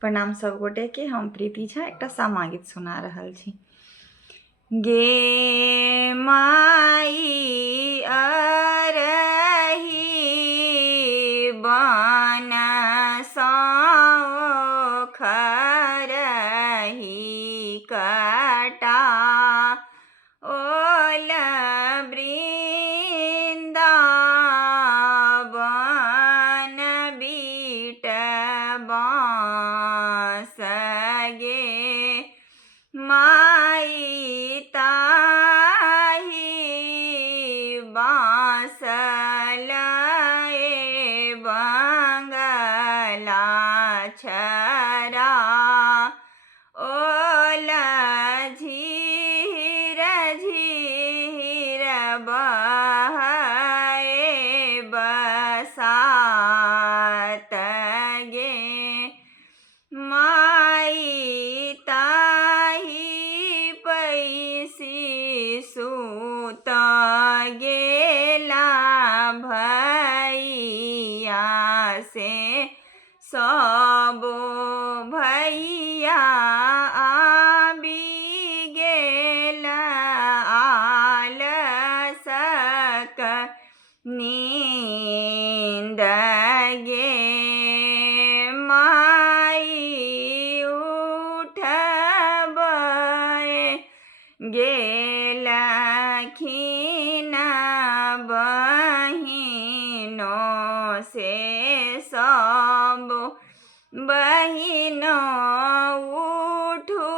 प्रणाम सब गोटे के। हम प्रीति झा एक सामा गीत सुना रहल छी। गे माई अरही बन सौ खरही कटा ओल वृंदावन बीट बाँस गे माई ताही बाँस लए बंगला छरा ओल झीर झीर बहे बसात गे माई ताही पैसी सूत गेला भैया से सबो भैया आबि गेल आलसक नींद गे माई उठबए गेलखिन बहिनो से सब बहिनो उठू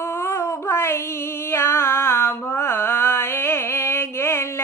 भैया भए गेल